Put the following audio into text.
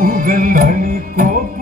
우글라니고